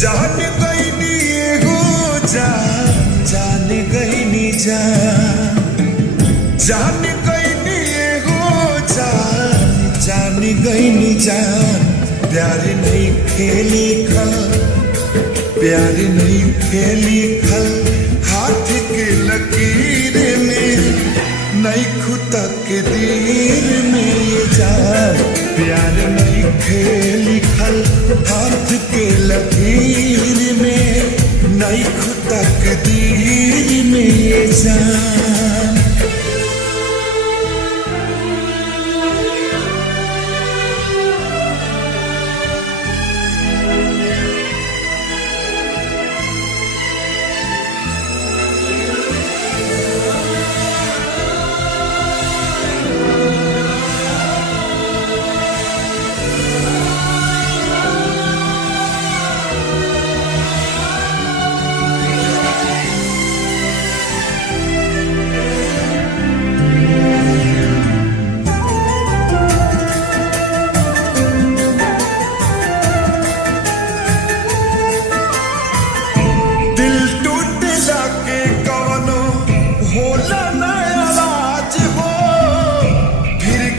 जान गईनी एगो जान गईनी जान गईनी एगो जान गईनी प्यार नहीं खेली खल प्यार नहीं खेली खल हाथ के लकीर में नहीं खुदा के दीर में ये जान प्यार नहीं खेली खल हाथ के लकीर में नहीं खुदा के दीर में ये जान।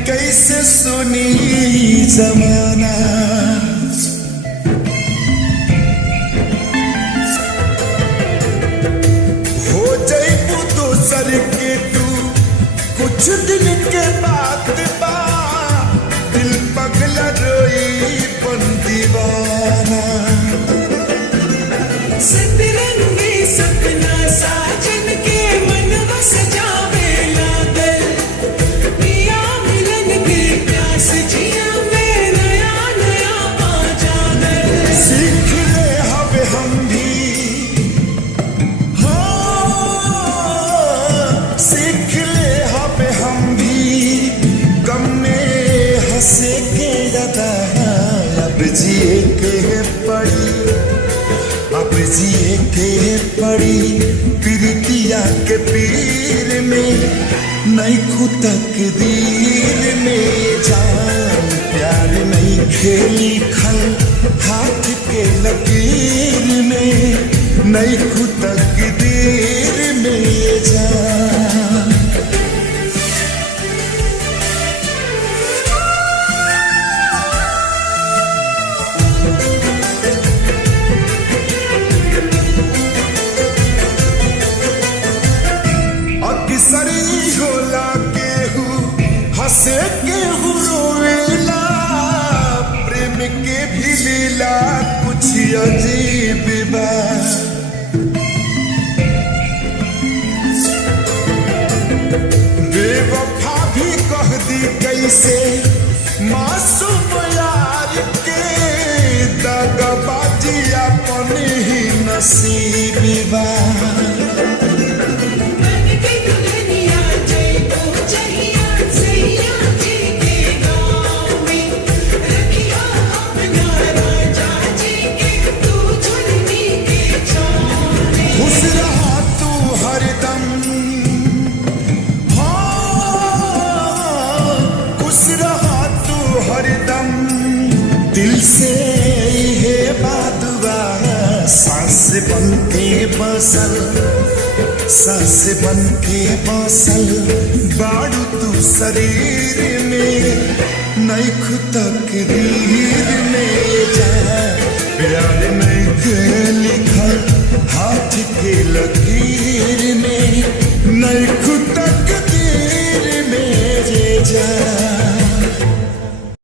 कैसे सुनी जमाना हो जाइबू दोसर के तू कुछ दिन के बाद बा दिल पगला रोई बन दीवाना सतरंगी सपना साजन के मन बस जावे लागल पिया मिलन के प्यास जिया में नया नया पा जागल सीख ले हवे हम भी हो सीख ले हवे हम भी गम में हंसे के ज्यादा अब जिए के पड़ी अब जिए के पड़ी प्रीतिया के पीर में नहीं खुदा के दीर में जान प्यार नहीं खेली खल हाथ के लकीर में नहीं खुदा के दीर में जान। अक्सरी होला केहू हंसे केहू रोवेला प्रेम के भी लीला कुछ अजीब बा बेवफा भी कह दी कैसे मासूम यार के दगाबाजी अपन ही नसीब बा दिल से है बादुआ सांस बन के बसल सांस बन के बसल बाड़ू तू शरीर में नहीं खुदा के दीर में जा प्यार नहीं के लिखल हाथ के लकीर में नहीं खुदा